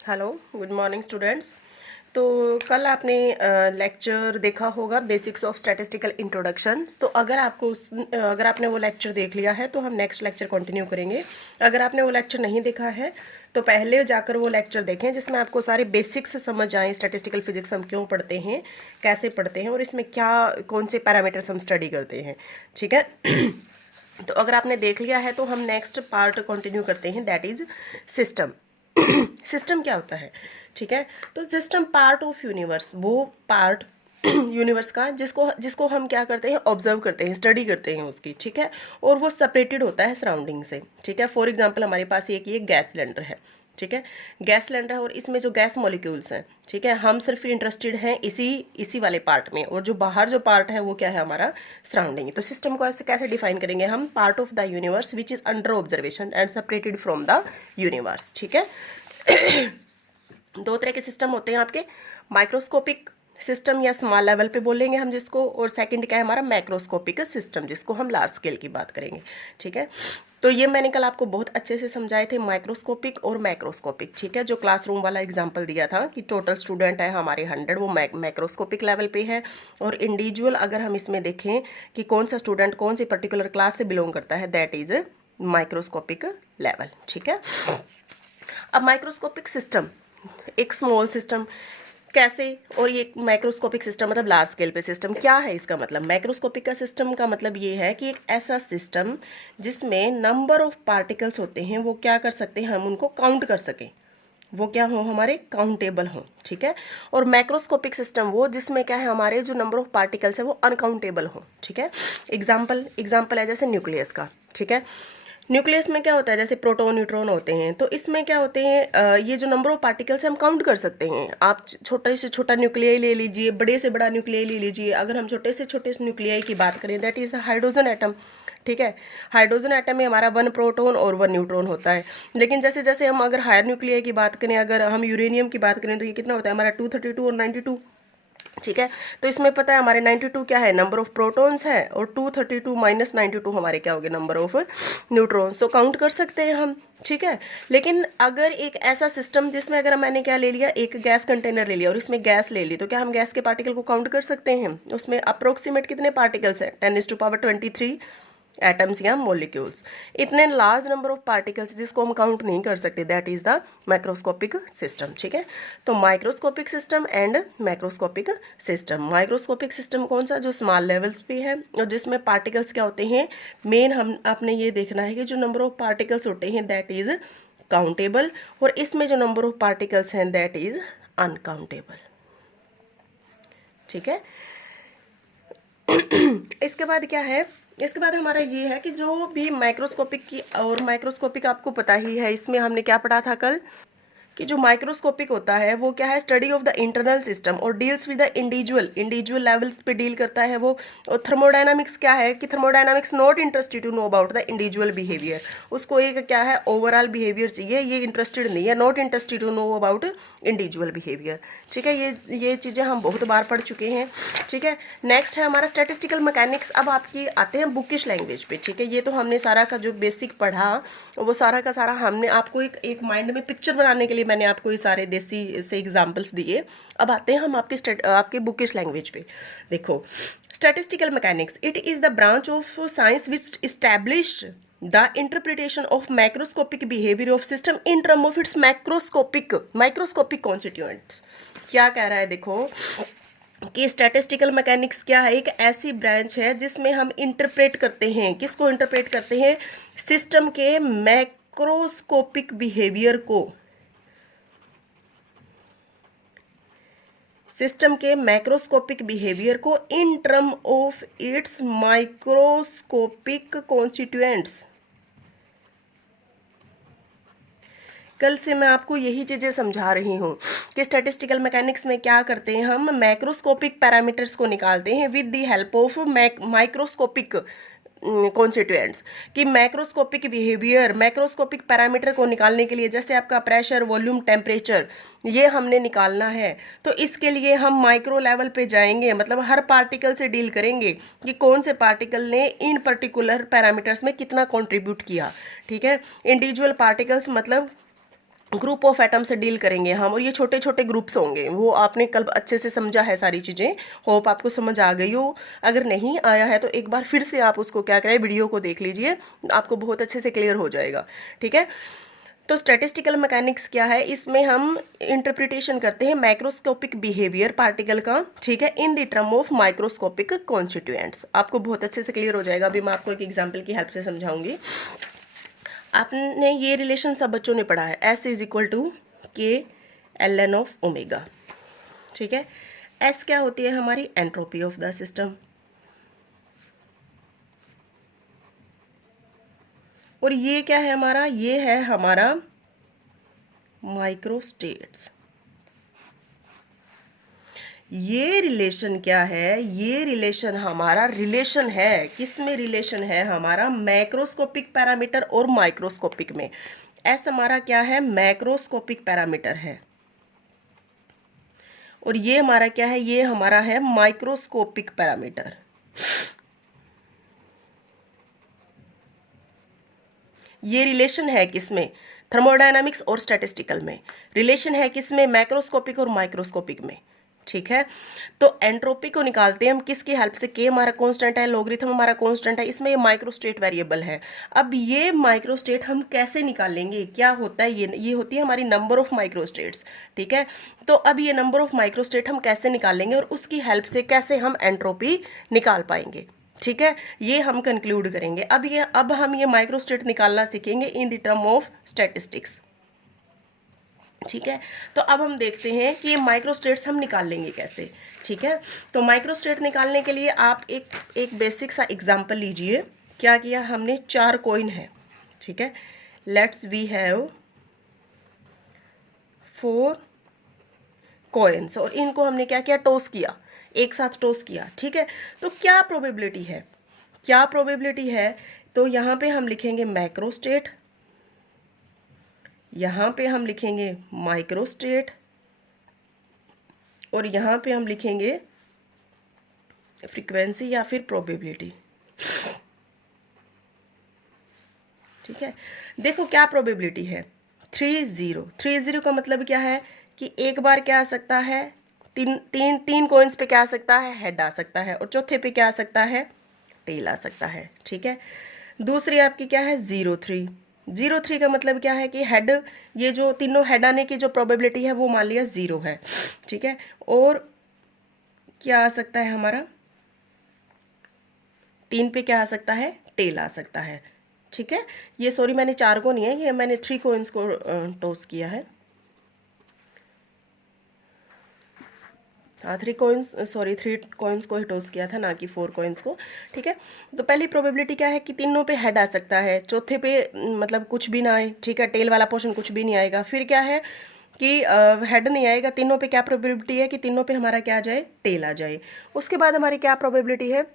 Hello, good morning students. तो कल आपने लेक्चर देखा होगा बेसिक्स ऑफ स्टैटिस्टिकल इंट्रोडक्शन। तो अगर आपने वो लेक्चर देख लिया है तो हम नेक्स्ट लेक्चर कंटिन्यू करेंगे। अगर आपने वो लेक्चर नहीं देखा है तो पहले जाकर वो लेक्चर देखें जिसमें आपको सारे बेसिक्स समझ आए। स्टैटिस्टिकल फिजिक्स हम क्यों पढ़ते हैं, कैसे पढ़ते हैं और इसमें क्या कौन से पैरामीटर्स हम स्टडी करते हैं। ठीक है। तो अगर आपने देख लिया है तो हम नेक्स्ट पार्ट कंटिन्यू करते हैं, दैट इज सिस्टम। सिस्टम क्या होता है? ठीक है। तो सिस्टम पार्ट ऑफ यूनिवर्स, वो पार्ट यूनिवर्स का जिसको जिसको हम क्या करते हैं, ऑब्जर्व करते हैं, स्टडी करते हैं उसकी। ठीक है। और वो सेपरेटेड होता है सराउंडिंग से। ठीक है। फॉर एग्जांपल हमारे पास ये गैस सिलेंडर है। ठीक है। गैस सिलेंडर है और इसमें जो गैस मॉलिक्यूल्स हैं, ठीक है, हम सिर्फ इंटरेस्टेड हैं इसी वाले पार्ट में, और जो बाहर जो पार्ट है वो क्या है, हमारा सराउंडिंग। तो सिस्टम को ऐसे कैसे डिफाइन करेंगे हम? Part of the universe which is under observation and separated from the universe. ठीक है। दो तरह के सिस्टम होते हैं आपके, माइक्रोस्कोपिक सिस्टम या स्मॉल लेवल पे बोलेंगे हम जिसको, और सेकंड क्या है हमारा, मैक्रोस्कोपिक सिस्टम, जिसको हम लार्ज स्केल की बात करेंगे। ठीक है। तो ये मैंने कल आपको बहुत अच्छे से समझाए थे, माइक्रोस्कोपिक और मैक्रोस्कोपिक। ठीक है। जो क्लासरूम वाला एग्जांपल दिया था कि टोटल स्टूडेंट है हमारे 100, वो मैक्रोस्कोपिक लेवल पे है। और इंडिविजुअल अगर हम इसमें देखें कि कौन सा स्टूडेंट कौन सी पर्टिकुलर क्लास से बिलोंग करता है, दैट इज माइक्रोस्कोपिक लेवल। ठीक है। अब माइक्रोस्कोपिक सिस्टम, एक स्मॉल सिस्टम कैसे, और ये माइक्रोस्कोपिक सिस्टम मतलब लार्ज स्केल पे सिस्टम, क्या है इसका मतलब? माइक्रोस्कोपिक का सिस्टम का मतलब ये है कि एक ऐसा सिस्टम जिसमें नंबर ऑफ पार्टिकल्स होते हैं, वो क्या कर सकते हैं, हम उनको काउंट कर सकें, वो क्या हो, हमारे काउंटेबल हो। ठीक है। और मैक्रोस्कोपिक सिस्टम वो जिसमें क्या है, हमारे जो नंबर ऑफ पार्टिकल्स है वो अनकाउंटेबल हो। ठीक है। एग्जाम्पल है जैसे न्यूक्लियस का। ठीक है। न्यूक्लियस में क्या होता है, जैसे प्रोटॉन न्यूट्रॉन होते हैं, तो इसमें क्या होते हैं, ये जो नंबर ऑफ पार्टिकल्स हम काउंट कर सकते हैं। आप छोटे से छोटा न्यूक्लियाई ले लीजिए, बड़े से बड़ा न्यूक्लियाई ले लीजिए। अगर हम छोटे से छोटे न्यूक्लियाई की बात करें, दैट इज हाइड्रोजन एटम। ठीक है। हाइड्रोजन एटम में हमारा 1 प्रोटॉन और 1 न्यूट्रॉन होता है। लेकिन जैसे जैसे हम अगर हायर न्यूक्लियाई की बात करें, अगर हम यूरेनियम की बात करें, तो ये कितना होता है हमारा, 232 और 92। ठीक है। तो इसमें पता है हमारे 92 क्या है, नंबर ऑफ प्रोटॉन्स है, और 232 माइनस 92 हमारे क्या हो गए, नंबर ऑफ न्यूट्रॉन्स। तो काउंट कर सकते हैं हम। ठीक है। लेकिन अगर एक ऐसा सिस्टम जिसमें अगर मैंने क्या ले लिया, एक गैस कंटेनर ले लिया और इसमें गैस ले ली, तो क्या हम गैस के पार्टिकल को काउंट कर सकते हैं? उसमें अप्रोक्सीमेट कितने पार्टिकल्स हैं, 10⁻23 एटम्स या मोलिक्यूल्स। इतने लार्ज नंबर ऑफ पार्टिकल्स जिसको हम काउंट नहीं कर सकते, that is the microscopic system. ठीक है। तो microscopic system and macroscopic system. Microscopic system कौन सा, जो स्मॉल लेवल्स पे है और जिसमें पार्टिकल्स क्या होते हैं, मेन हम आपने ये देखना है कि जो नंबर ऑफ पार्टिकल्स होते हैं दैट इज काउंटेबल, और इसमें जो नंबर ऑफ पार्टिकल्स हैं दैट इज अनकाउंटेबल। ठीक है। इसके बाद क्या है, इसके बाद हमारा ये है कि जो भी माइक्रोस्कोपिक की, और माइक्रोस्कोपिक आपको पता ही है, इसमें हमने क्या पढ़ा था कल, कि जो माइक्रोस्कोपिक होता है वो क्या है, study of the internal system और deals with the individual levels पे डील करता है वो। और थर्मोडायनामिक्स क्या है कि thermodynamics not interested to know about the individual behaviour, उसको एक क्या है, ओवरऑल बिहेवियर चाहिए, ये इंटरेस्टेड नहीं है, not interested to know about individual behaviour. ठीक है। ये चीज़ें हम बहुत बार पढ़ चुके हैं। ठीक है। नेक्स्ट है हमारा स्टैटिस्टिकल मैकेनिक्स। अब आपकी आते हैं बुकिश लैंग्वेज पे। ठीक है। ये तो हमने सारा का जो बेसिक पढ़ा, वो सारा का सारा हमने आपको एक माइंड में पिक्चर बनाने के लिए मैंने आपको ये सारे देसी से एग्जांपल्स दिए। अब आते हैं हम आपके बुकिश लैंग्वेज पे। देखो, statistical mechanics, it is the branch of science which established the interpretation of microscopic behaviour of system in term of its microscopic constituents. क्या कह रहा है, देखो कि स्टैटिस्टिकल मैकेनिक्स क्या है, एक ऐसी ब्रांच है जिसमें हम इंटरप्रेट करते हैं, किसको इंटरप्रेट करते हैं, सिस्टम के मैक्रोस्कोपिक बिहेवियर को, सिस्टम के मैक्रोस्कोपिक बिहेवियर को in term of its microscopic constituents. कल से मैं आपको यही चीज़ें समझा रही हूँ कि स्टैटिस्टिकल मैकेनिक्स में क्या करते हैं, हम मैक्रोस्कोपिक पैरामीटर्स को निकालते हैं with the help of microscopic constituents. कि मैक्रोस्कोपिक बिहेवियर, मैक्रोस्कोपिक पैरामीटर को निकालने के लिए, जैसे आपका प्रेशर, वॉल्यूम, टेम्परेचर, ये हमने निकालना है, तो इसके लिए हम माइक्रो लेवल पे जाएंगे, मतलब हर पार्टिकल से डील करेंगे कि कौन से पार्टिकल ने इन पर्टिकुलर पैरामीटर्स में कितना कंट्रीब्यूट किया। ठीक है। इंडिविजुअल पार्टिकल्स मतलब ग्रुप ऑफ एटम से डील करेंगे हम, और ये छोटे छोटे ग्रुप्स होंगे, वो आपने कल अच्छे से समझा है सारी चीज़ें। होप आपको समझ आ गई हो। अगर नहीं आया है तो एक बार फिर से आप उसको क्या करें, वीडियो को देख लीजिए, आपको बहुत अच्छे से क्लियर हो जाएगा। ठीक है, तो स्टैटिस्टिकल मैकेनिक्स क्या है, इसमें हम इंटरप्रिटेशन करते हैं माइक्रोस्कोपिक बिहेवियर पार्टिकल का, ठीक है, in the term of microscopic constituents. आपको बहुत अच्छे से क्लियर हो जाएगा। अभी मैं आपको एक एग्जांपल की हेल्प से समझाऊंगी। आपने ये रिलेशन सब बच्चों ने पढ़ा है, S इज इक्वल टू के एल एन ऑफ ओमेगा। ठीक है, S क्या होती है हमारी, एंट्रोपी ऑफ द सिस्टम, और ये क्या है हमारा, ये है हमारा माइक्रोस्टेट्स। ये रिलेशन क्या है, ये रिलेशन हमारा रिलेशन है, किस में रिलेशन है हमारा, मैक्रोस्कोपिक पैरामीटर और माइक्रोस्कोपिक में। एस हमारा क्या है, मैक्रोस्कोपिक पैरामीटर है, और ये हमारा क्या है, ये हमारा है माइक्रोस्कोपिक पैरामीटर। ये रिलेशन है किसमें, थर्मोडायनामिक्स और स्टैटिस्टिकल में। रिलेशन है किसमें, मैक्रोस्कोपिक और माइक्रोस्कोपिक में। ठीक है, तो एंट्रोपी को निकालते हैं हम किसकी हेल्प से, के हमारा कांस्टेंट है, लोगरिथम हमारा कांस्टेंट है, इसमें ये माइक्रोस्टेट वेरिएबल है। अब ये माइक्रोस्टेट हम कैसे निकालेंगे, क्या होता है, ये होती है हमारी नंबर ऑफ माइक्रोस्टेट्स। ठीक है, तो अब ये नंबर ऑफ माइक्रोस्टेट हम कैसे निकालेंगे और उसकी हेल्प से कैसे हम एंट्रोपी निकाल पाएंगे। ठीक है, ये हम कंक्लूड करेंगे। अब हम ये माइक्रोस्टेट निकालना सीखेंगे in the term of statistics. ठीक है, तो अब हम देखते हैं कि ये माइक्रोस्टेट्स हम निकाल लेंगे कैसे। ठीक है, तो माइक्रोस्टेट निकालने के लिए आप एक बेसिक सा एग्जांपल लीजिए। क्या किया हमने, 4 कॉइन है। ठीक है, लेट्स वी हैव 4 कॉइन्स, और इनको हमने क्या किया, टॉस किया, एक साथ टॉस किया। ठीक है, तो क्या प्रोबेबिलिटी है, क्या प्रोबेबिलिटी है, तो यहाँ पे हम लिखेंगे मैक्रोस्टेट, यहाँ पे हम लिखेंगे माइक्रोस्टेट, और यहाँ पे हम लिखेंगे फ्रीक्वेंसी या फिर प्रोबेबिलिटी। ठीक है, देखो क्या प्रोबेबिलिटी है, 30 का मतलब क्या है कि एक बार क्या आ सकता है, तीन कॉइन्स पे क्या आ सकता है, हेड आ सकता है, और चौथे पे क्या आ सकता है, टेल आ सकता है। ठीक है, दूसरी आपकी क्या है, 03 का मतलब क्या है कि हेड, ये जो तीनों हेड आने की जो प्रोबेबिलिटी है वो मान लिया 0 है। ठीक है, और क्या आ सकता है हमारा, 3 पे क्या आ सकता है, टेल आ सकता है। ठीक है, ये सॉरी मैंने 4 को नहीं है, ये मैंने 3 कॉइन्स को टॉस किया है। हाँ, 3 कॉइन्स को ही टॉस किया था, ना कि 4 कॉइन्स को। ठीक है, तो पहली प्रोबेबिलिटी क्या है कि तीनों पे हेड आ सकता है, चौथे पे मतलब कुछ भी ना आए। ठीक है, टेल वाला पोर्शन कुछ भी नहीं आएगा। फिर क्या है कि हेड नहीं आएगा, तीनों पे क्या प्रोबेबिलिटी है कि तीनों पे हमारा क्या आ जाए, टेल आ जाए। उसके बाद हमारी क्या प्रोबेबिलिटी है,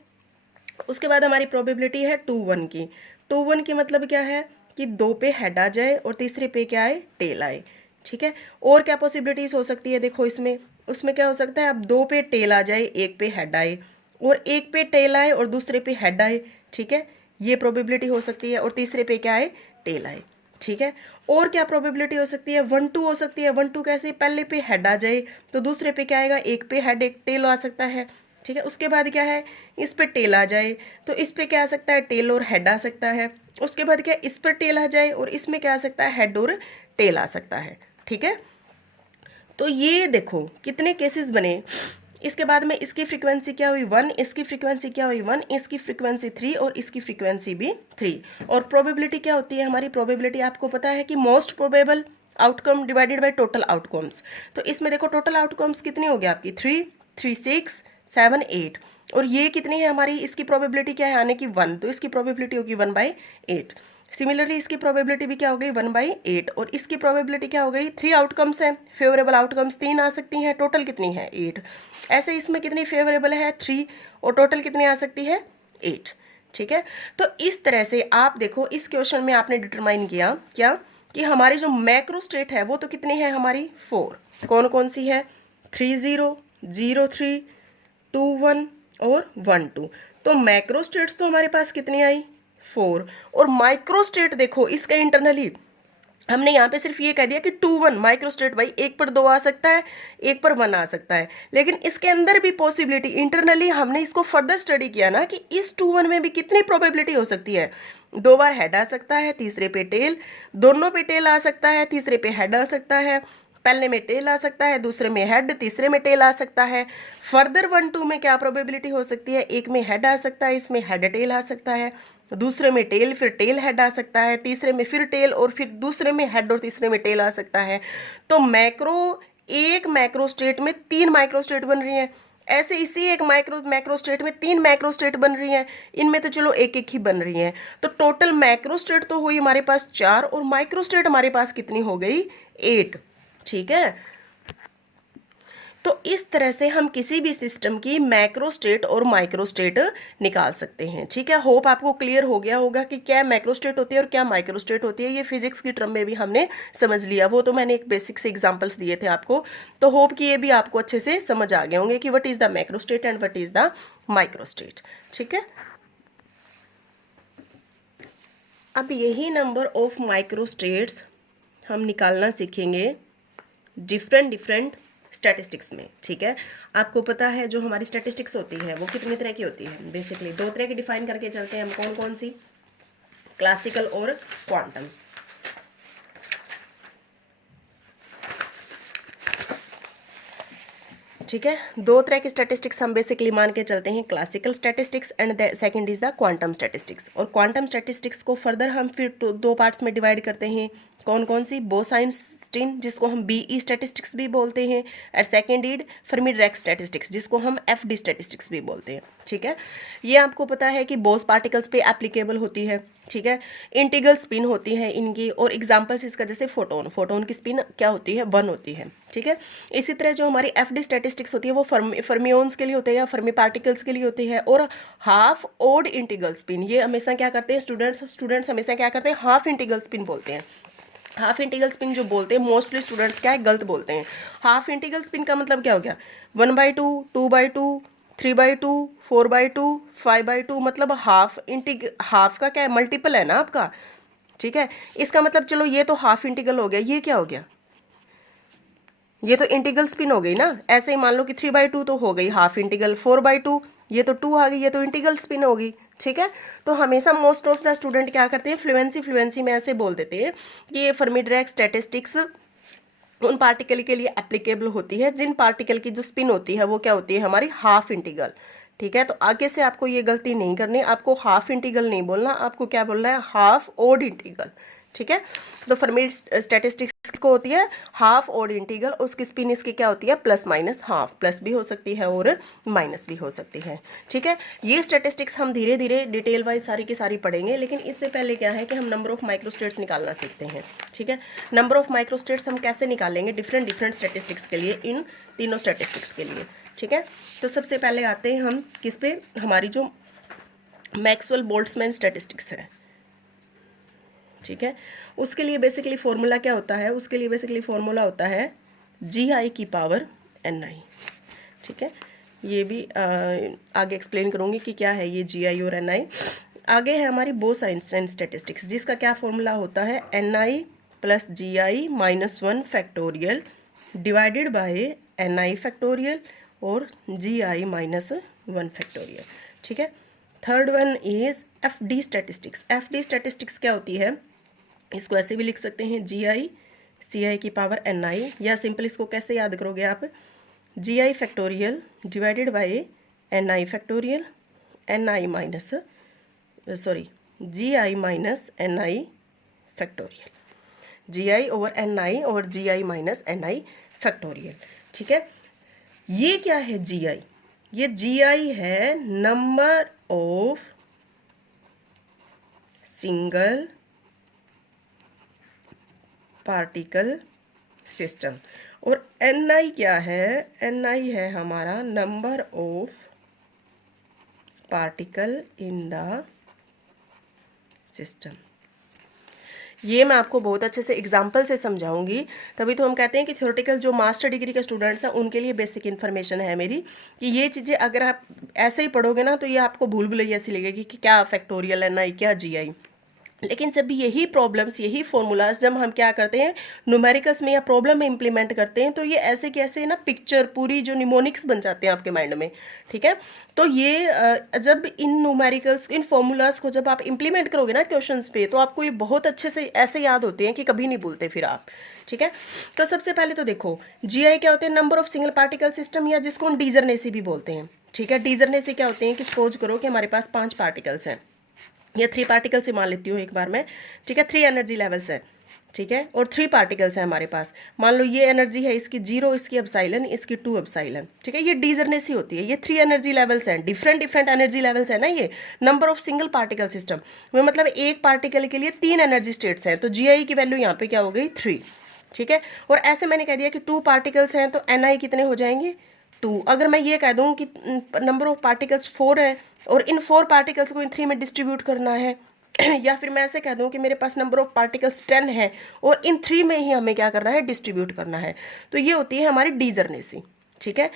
उसके बाद हमारी प्रोबेबिलिटी है 2-1 की। 2-1 की मतलब क्या है कि 2 पे हेड आ जाए और तीसरे पे क्या आए, टेल आए। ठीक है, और क्या पॉसिबिलिटीज हो सकती है, देखो इसमें, उसमें क्या हो सकता है, अब 2 पे टेल आ जाए, 1 पे हेड आए, और 1 पे टेल आए और दूसरे पे हेड आए। ठीक है, ये प्रोबेबिलिटी हो सकती है, और तीसरे पे क्या आए, टेल आए। ठीक है, और क्या प्रोबेबिलिटी हो सकती है, 1-2 हो सकती है। 1-2 कैसे, पहले पे हेड आ जाए तो दूसरे पे क्या आएगा, 1 पे हेड 1 टेल आ सकता है। ठीक है, उसके बाद क्या है, इस पे टेल आ जाए तो इस पे क्या आ सकता है, टेल और हेड आ सकता है। उसके बाद क्या, इस पर टेल आ जाए और इसमें क्या आ सकता है, हेड और टेल आ सकता है। ठीक है, तो ये देखो कितने केसेस बने। इसके बाद में इसकी फ्रीक्वेंसी क्या हुई, 1, इसकी फ्रीक्वेंसी क्या हुई, 1, इसकी फ्रीक्वेंसी 3, और इसकी फ्रीक्वेंसी भी 3। और प्रोबेबिलिटी क्या होती है हमारी, प्रोबेबिलिटी आपको पता है कि most probable outcome divided by total outcomes. तो इसमें देखो टोटल आउटकम्स कितनी हो गई आपकी, 3, 3, 6, 7, 8, और ये कितनी है हमारी, इसकी प्रोबेबिलिटी क्या है आने की, 1, तो इसकी प्रोबेबिलिटी होगी 1/8। सिमिलरली इसकी प्रोबेबिलिटी भी क्या हो गई, 1/8, और इसकी प्रोबेबिलिटी क्या हो गई, 3 आउटकम्स हैं, फेवरेबल आउटकम्स 3 आ सकती हैं, टोटल कितनी है, 8। ऐसे इसमें कितनी फेवरेबल है, 3, और टोटल कितनी आ सकती है, 8। ठीक है, तो इस तरह से आप देखो इस क्वेश्चन में आपने डिटरमाइन किया क्या कि हमारी जो मैक्रो स्टेट है वो तो कितनी है हमारी, 4। कौन कौन सी है, 30, 03, 21 और 12। तो मैक्रो स्टेट्स तो हमारे पास कितनी आई, 4। और माइक्रो स्टेट देखो इसका इंटरनली हमने यहाँ पे सिर्फ ये कह दिया कि 2 1 माइक्रोस्टेट भाई, एक पर 2 आ सकता है, एक पर 1 आ सकता है, लेकिन इसके अंदर भी पॉसिबिलिटी इंटरनली हमने इसको फर्दर स्टडी किया ना कि इस 2 1 में भी कितनी प्रोबेबिलिटी हो सकती है। 2 बार हेड आ सकता है, तीसरे पे टेल, दोनों पे टेल आ सकता है, तीसरे पे हेड आ सकता है, पहले में टेल आ सकता है, दूसरे में हेड, तीसरे में टेल आ सकता है। फर्दर 1 2 में क्या प्रोबेबिलिटी हो सकती है, एक में हेड आ सकता है, इसमें हेड टेल आ सकता है, दूसरे में टेल फिर टेल हेड आ सकता है, तीसरे में फिर टेल और फिर दूसरे में हेड और तीसरे में टेल आ सकता है। तो एक मैक्रो स्टेट में 3 माइक्रो स्टेट बन रही हैं, ऐसे इसी एक मैक्रो स्टेट में 3 मैक्रो स्टेट बन रही हैं, इनमें तो चलो एक एक ही बन रही हैं। तो टोटल मैक्रो स्टेट तो हुई हमारे पास 4 और माइक्रो स्टेट हमारे पास कितनी हो गई, 8। ठीक है, तो इस तरह से हम किसी भी सिस्टम की मैक्रो स्टेट और माइक्रो स्टेट निकाल सकते हैं। ठीक है, होप आपको क्लियर हो गया होगा कि क्या मैक्रो स्टेट होती है और क्या माइक्रो स्टेट होती है। ये फिजिक्स की टर्म में भी हमने समझ लिया, वो तो मैंने एक बेसिक से एग्जांपल्स दिए थे आपको, तो होप कि ये भी आपको अच्छे से समझ आ गए होंगे कि what is the macro state and what is the micro state. ठीक है, अब यही नंबर ऑफ माइक्रो स्टेट्स हम निकालना सीखेंगे डिफरेंट स्टैटिस्टिक्स में। ठीक है, आपको पता है जो हमारी स्टैटिस्टिक्स होती है वो कितने तरह की होती है, बेसिकली 2 तरह की डिफाइन करके चलते हैं हम। कौन कौन सी, क्लासिकल और क्वांटम। ठीक है, 2 तरह की स्टैटिस्टिक्स हम बेसिकली मान के चलते हैं, classical statistics and second is the quantum statistics. और क्वांटम स्टैटिस्टिक्स को फर्दर हम फिर 2 पार्ट्स में डिवाइड करते हैं। कौन कौन सी, बोस-आइंस्टीन जिसको हम बीई स्टैटिस्टिक्स भी बोलते हैं, और सेकंड इज फर्मी-डिराक स्टैटिस्टिक्स जिसको हम एफडी स्टैटिस्टिक्स भी बोलते हैं। ठीक है, ये आपको पता है कि बोस पार्टिकल्स पे एप्लीकेबल होती है। ठीक है, इंटीग्रल स्पिन होती है इनकी, और एग्जांपल्स इसका जैसे फोटोन की स्पिन क्या होती है, 1 होती है। ठीक है, इसी तरह जो हमारी एफडी स्टैटिस्टिक्स होती है वो फर्मियोन्स के लिए होती है या फर्मी पार्टिकल्स के लिए होती है। और हाफ ओड इंटीग्रल स्पिन, ये हमेशा क्या करते हैं स्टूडेंट्स हमेशा क्या करते हैं, हाफ इंटीग्रल स्पिन बोलते हैं। हाफ इंटीग्रल स्पिन जो बोलते हैं मोस्टली स्टूडेंट्स क्या है, गलत बोलते हैं। हाफ इंटीग्रल स्पिन का मतलब क्या हो गया, 1/2, 2/2, 3/2, 4/2, 5/2, मतलब हाफ का क्या है, मल्टीपल है ना आपका। ठीक है, इसका मतलब चलो ये तो हाफ इंटीग्रल हो गया, ये क्या हो गया, ये तो इंटीग्रल स्पिन हो गई ना। ऐसे ही मान लो कि 3/2 तो हो गई हाफ इंटीग्रल, 4/2 ये तो 2 आ गई, ये तो इंटीग्रल स्पिन हो गई। ठीक है, तो हमेशा मोस्ट ऑफ द स्टूडेंट क्या करते हैं, फ्लुएंसी में ऐसे बोल देते हैं कि ये फर्मी-डिराक स्टैटिस्टिक्स उन पार्टिकल के लिए एप्लीकेबल होती है जिन पार्टिकल की जो स्पिन होती है वो क्या होती है, हमारी हाफ इंटीग्रल। ठीक है, तो आगे से आपको ये गलती नहीं करनी, आपको हाफ इंटीग्रल नहीं बोलना, आपको क्या बोलना है, हाफ ओड इंटीग्रल। ठीक है, तो फर्मी स्टैटिस्टिक्स को होती है हाफ ओड इंटीग्रल, उसकी स्पिन इसकी क्या होती है, प्लस माइनस हाफ, प्लस भी हो सकती है और माइनस भी हो सकती है। ठीक है, ये स्टैटिस्टिक्स हम धीरे धीरे डिटेल वाइज सारी की सारी पढ़ेंगे, लेकिन इससे पहले क्या है कि हम नंबर ऑफ माइक्रोस्टेट्स निकालना सीखते हैं। ठीक है, नंबर ऑफ माइक्रोस्टेट्स हम कैसे निकालेंगे डिफरेंट स्टैटिस्टिक्स के लिए, इन तीनों स्टैटिस्टिक्स के लिए। ठीक है, तो सबसे पहले आते हैं हम किस पे, हमारी जो मैक्सवेल बोल्ट्जमैन स्टैटिस्टिक्स है। ठीक है, उसके लिए बेसिकली फॉर्मूला क्या होता है, उसके लिए बेसिकली फॉर्मूला होता है GI की पावर NI। ठीक है, ये भी आगे एक्सप्लेन करूँगी कि क्या है ये GI और NI। आगे है हमारी बोस-आइंस्टाइन स्टैटिस्टिक्स जिसका क्या फॉर्मूला होता है, NI + GI - 1 factorial divided by NI factorial और GI - 1 फैक्टोरियल। ठीक है, third one is FD statistics. FD statistics क्या होती है, इसको ऐसे भी लिख सकते हैं GI की पावर NI, या सिंपल इसको कैसे याद करोगे आप, GI factorial divided by NI factorial, GI - NI factorial, GI over NI और GI - NI फैक्टोरियल। ठीक है, ये क्या है GI, ये GI है number of single particle system, और NI क्या है, NI है हमारा number of particle in the system. ये मैं आपको बहुत अच्छे से एग्जाम्पल से समझाऊंगी, तभी तो हम कहते हैं कि थ्योरेटिकल जो मास्टर डिग्री के स्टूडेंट्स हैं उनके लिए बेसिक इन्फॉर्मेशन है मेरी, कि ये चीज़ें अगर आप ऐसे ही पढ़ोगे ना तो ये आपको भूल भुलैया सी लगेगी कि क्या फैक्टोरियल NI, क्या GI। लेकिन जब यही प्रॉब्लम्स, यही फॉर्मूलाज जब हम क्या करते हैं न्यूमेरिकल्स में या प्रॉब्लम में इंप्लीमेंट करते हैं, तो ये ऐसे कैसे ना पिक्चर पूरी जो निमोनिक्स बन जाते हैं आपके माइंड में, ठीक है। तो ये जब इन न्यूमेरिकल्स, इन फॉर्मूलाज को जब आप इंप्लीमेंट करोगे ना क्वेश्चंस पे, तो आपको ये बहुत अच्छे से ऐसे याद होते हैं कि कभी नहीं भूलते फिर आप, ठीक है। तो सबसे पहले तो देखो जीआई क्या होते हैं, number of single particle system, या जिसको हम डीजरनेसी भी बोलते हैं, ठीक है। डीजरनेसी क्या होते हैं कि सपोज करो कि हमारे पास 5 पार्टिकल्स हैं, या 3 पार्टिकल से मान लेती हूँ एक बार मैं, ठीक है। 3 एनर्जी लेवल्स हैं, ठीक है, और 3 पार्टिकल्स हैं हमारे पास। मान लो ये एनर्जी है इसकी 0, इसकी एप्सिलॉन, इसकी 2 एप्सिलॉन, ठीक है। ये डीजरनेसी होती है। ये 3 एनर्जी लेवल्स हैं, डिफरेंट डिफरेंट एनर्जी लेवल्स है ना। ये number of single particle system में मतलब एक पार्टिकल के लिए 3 एनर्जी स्टेट्स हैं, तो जीआई की वैल्यू यहाँ पे क्या हो गई 3, ठीक है। और ऐसे मैंने कह दिया कि 2 पार्टिकल्स हैं, तो एनआई कितने हो जाएंगे 2। अगर मैं ये कह दूं कि नंबर ऑफ पार्टिकल्स 4 है और इन 4 पार्टिकल्स को इन 3 में डिस्ट्रीब्यूट करना है, या फिर मैं ऐसे कह दूं कि मेरे पास नंबर ऑफ पार्टिकल्स 10 है और इन 3 में ही हमें क्या करना है, डिस्ट्रीब्यूट करना है, तो ये होती है हमारी डीजरनेसी, ठीक है।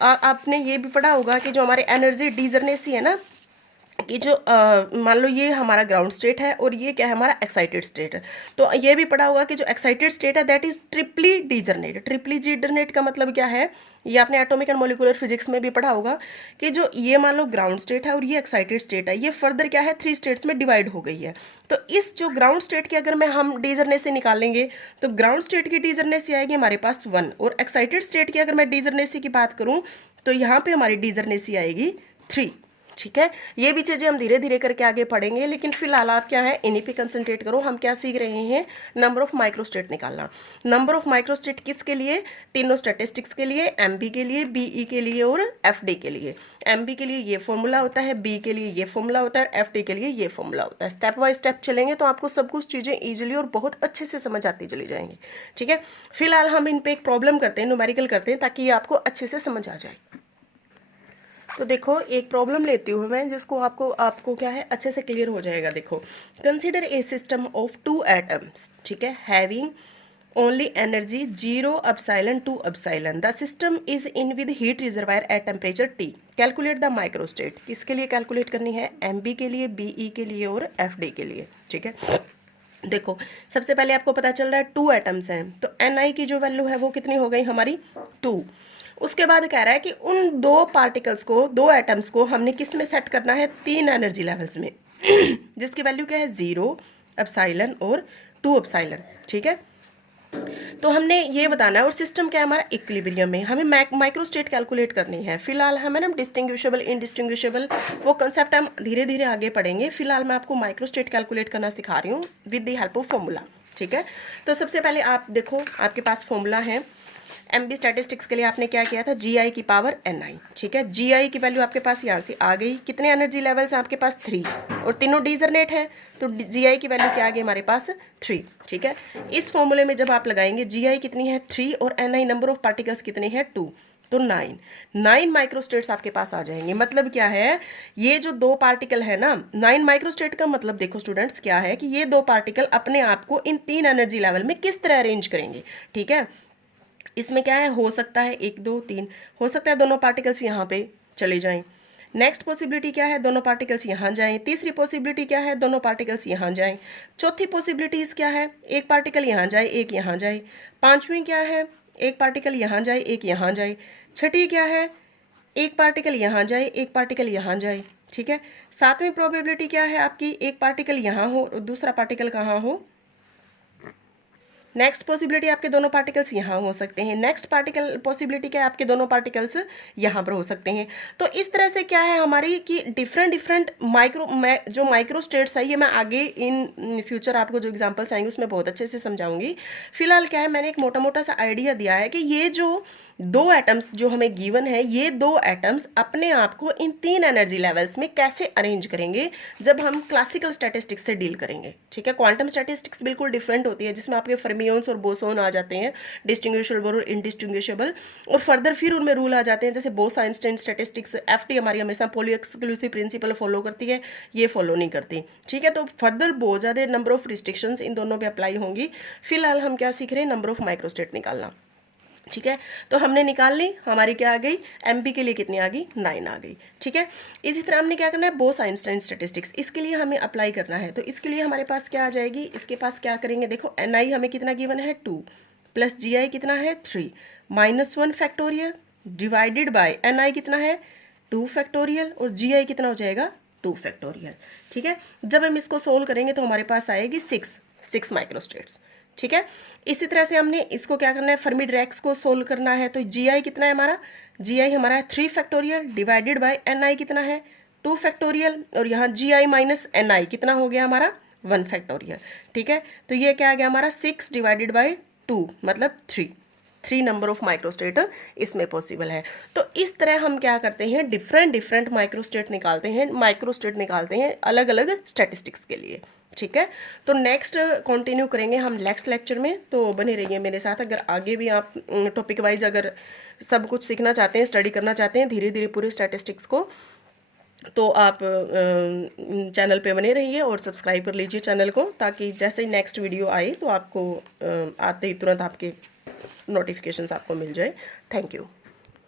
आपने ये भी पढ़ा होगा कि जो हमारे एनर्जी डीजरनेसी है ना, कि जो मान लो ये हमारा ग्राउंड स्टेट है और ये क्या है हमारा एक्साइटेड स्टेट है, तो ये भी पढ़ा होगा कि जो एक्साइटेड स्टेट है दैट इज ट्रिपली डीजरनेट। ट्रिपली डीजरनेट का मतलब क्या है, ये आपने एटॉमिक एंड मॉलिक्यूलर फिजिक्स में भी पढ़ा होगा कि जो ये मान लो ग्राउंड स्टेट है और ये एक्साइटेड स्टेट है, ये फर्दर क्या है 3 स्टेट्स में डिवाइड हो गई है। तो इस जो ग्राउंड स्टेट की अगर मैं हम डीजरनेसी निकालेंगे, तो ग्राउंड स्टेट की डीजरनेसी आएगी हमारे पास 1, और एक्साइटेड स्टेट की अगर मैं डीजरनेसी की बात करूँ तो यहाँ पे हमारी डीजरनेसी आएगी 3, ठीक है। ये भी चीज़ें हम धीरे धीरे करके आगे पढ़ेंगे, लेकिन फिलहाल आप क्या है इन्हीं पे कंसंट्रेट करो। हम क्या सीख रहे हैं, नंबर ऑफ माइक्रोस्टेट निकालना। नंबर ऑफ माइक्रोस्टेट किसके लिए, तीनों स्टैटिस्टिक्स के लिए, एमबी के लिए, बीई के लिए और एफडी के लिए। एमबी के लिए ये फॉर्मूला होता है, बी के लिए ये फॉर्मूला होता है, एफडी के लिए ये फॉर्मूला होता है। स्टेप बाय स्टेप चलेंगे तो आपको सब कुछ चीज़ें ईजिली और बहुत अच्छे से समझ आती चली जाएंगी, ठीक है। फिलहाल हम इन पे एक प्रॉब्लम करते हैं, न्यूमेरिकल करते हैं, ताकि ये आपको अच्छे से समझ आ जाए। तो देखो एक प्रॉब्लम लेती हूँ मैं, जिसको आपको क्या है अच्छे से क्लियर हो जाएगा। देखो, consider a system of 2 atoms, ठीक है, having only energy 0 epsilon 2 epsilon. The system is in with heat reservoir at temperature T। Calculate the microstate. किसके लिए कैलकुलेट करनी है, MB के लिए, BE के लिए और FD के लिए, ठीक है। देखो सबसे पहले आपको पता चल रहा है 2 एटम्स हैं, तो Ni की जो वैल्यू है वो कितनी हो गई हमारी 2। उसके बाद कह रहा है कि उन 2 पार्टिकल्स को, 2 एटम्स को हमने किस में सेट करना है, 3 एनर्जी लेवल्स में जिसकी वैल्यू क्या है 0 एप्सिलॉन और 2 एप्सिलॉन, ठीक है। तो हमने ये बताना है, और सिस्टम क्या है हमारा इक्विलिब्रियम में। हमें माइक्रोस्टेट कैलकुलेट करनी है। फिलहाल हमें ना डिस्टिंग्विशेबल इनडिस्टिंग्विशेबल वो कंसेप्ट हम धीरे धीरे आगे पढ़ेंगे। फिलहाल मैं आपको माइक्रोस्टेट कैलकुलेट करना सिखा रही हूँ with the help of formula, ठीक है। तो सबसे पहले आप देखो आपके पास फॉर्मूला है, एमबी स्टैटिस्टिक्स के लिए आपने क्या किया था, GI की पावर NI, ठीक है। GI की वैल्यू आपके पास यहाँ से आ गई। कितने एनर्जी लेवल्स हैं आपके पास 3, और तीनों डीजरनेट है, तो GI की वैल्यू क्या आ गई हमारे पास 3, ठीक है। इस फॉर्मूले में जब आप लगाएंगे GI कितनी है 3 और NI नंबर ऑफ पार्टिकल्स कितने हैं 2, तो 9 माइक्रोस्टेट्स आपके पास आ जाएंगे। मतलब क्या है, ये जो 2 पार्टिकल है ना, 9 माइक्रोस्टेट का मतलब देखो स्टूडेंट्स क्या है कि ये 2 पार्टिकल अपने आप को इन 3 एनर्जी लेवल में किस तरह अरेंज करेंगे, ठीक है। इसमें क्या है, हो सकता है 1 2 3, हो सकता है दोनों पार्टिकल्स यहाँ पे चले जाएं। नेक्स्ट पॉसिबिलिटी क्या है, दोनों पार्टिकल्स यहाँ जाएं। तीसरी पॉसिबिलिटी क्या है, दोनों पार्टिकल्स यहाँ जाएं। चौथी पॉसिबिलिटीज क्या है, एक पार्टिकल यहाँ जाए, एक यहाँ जाए। पांचवी क्या है, एक पार्टिकल यहाँ जाए, एक यहाँ जाए। छठी क्या है, एक पार्टिकल यहाँ जाए, एक पार्टिकल यहाँ जाए, ठीक है। सातवीं प्रोबेबिलिटी क्या है आपकी, एक पार्टिकल यहाँ हो और दूसरा पार्टिकल कहाँ हो। नेक्स्ट पॉसिबिलिटी आपके दोनों पार्टिकल्स यहाँ हो सकते हैं। नेक्स्ट पार्टिकल पॉसिबिलिटी क्या है, आपके दोनों पार्टिकल्स यहाँ पर हो सकते हैं। तो इस तरह से क्या है हमारी कि डिफरेंट जो माइक्रो स्टेट्स है, ये मैं आगे इन फ्यूचर आपको जो एग्जांपल्स आएंगे उसमें बहुत अच्छे से समझाऊंगी। फिलहाल क्या है, मैंने एक मोटा मोटा सा आइडिया दिया है कि ये जो 2 एटम्स जो हमें गिवन है, ये 2 एटम्स अपने आप को इन 3 एनर्जी लेवल्स में कैसे अरेंज करेंगे जब हम क्लासिकल स्टैटिस्टिक्स से डील करेंगे, ठीक है। क्वांटम स्टैटिस्टिक्स बिल्कुल डिफरेंट होती है, जिसमें आपके फर्मियोन्स और बोसोन आ जाते हैं, डिस्टिंग्विशेबल और इनडिस्टिंग्विशेबल, और फर्दर फिर उनमें रूल आ जाते हैं, जैसे बोस-आइंस्टाइन स्टैटिस्टिक्स। FT हमारी हमेशा पोली एक्सक्लूसिव प्रिंसिपल फॉलो करती है, ये फॉलो नहीं करती, ठीक है। तो फर्दर बहुत ज़्यादा नंबर ऑफ रिस्ट्रिक्शंस इन दोनों पे अप्लाई होंगी। फिलहाल हम क्या सीख रहे हैं, नंबर ऑफ माइक्रोस्टेट निकालना। ठीक है, तो हमने निकाल ली, हमारी क्या आ गई, एमपी के लिए कितनी आ गई, 9 आ गई। ठीक है, इसी तरह हमने क्या करना है, बोस-आइंस्टाइन स्टैटिस्टिक्स, इसके लिए हमें अप्लाई करना है। तो इसके लिए हमारे पास क्या आ जाएगी, इसके पास क्या करेंगे, देखो एन हमें कितना गिवन है 2 प्लस जी कितना है 3 -1 फैक्टोरियल डिवाइडेड बाय एन कितना है 2 फैक्टोरियल और जी कितना हो जाएगा 2 फैक्टोरियल। ठीक है, जब हम इसको सोल्व करेंगे तो हमारे पास आएगी 6 माइक्रोस्टेट्स। ठीक है, इसी तरह से हमने इसको क्या करना है, फर्मी डिराक्स को सोल्व करना है। तो जी कितना है हमारा, जी हमारा है 3 फैक्टोरियल डिवाइडेड बाय एन कितना है 2 फैक्टोरियल और यहाँ जी माइनस एन कितना हो गया हमारा 1 फैक्टोरियल। ठीक है, तो ये क्या आ गया हमारा 6 डिवाइडेड बाय 2 मतलब 3 नंबर ऑफ माइक्रोस्टेट इसमें पॉसिबल है। तो इस तरह हम क्या करते हैं, डिफरेंट माइक्रोस्टेट निकालते हैं अलग अलग स्टैटिस्टिक्स के लिए। ठीक है, तो नेक्स्ट कंटिन्यू करेंगे हम नेक्स्ट लेक्चर में, तो बने रहिए मेरे साथ। अगर आगे भी आप टॉपिक वाइज अगर सब कुछ सीखना चाहते हैं, स्टडी करना चाहते हैं धीरे धीरे पूरे स्टैटिस्टिक्स को, तो आप चैनल पे बने रहिए और सब्सक्राइब कर लीजिए चैनल को, ताकि जैसे ही नेक्स्ट वीडियो आए तो आपको आते ही तुरंत आपके नोटिफिकेशंस आपको मिल जाए। Thank you.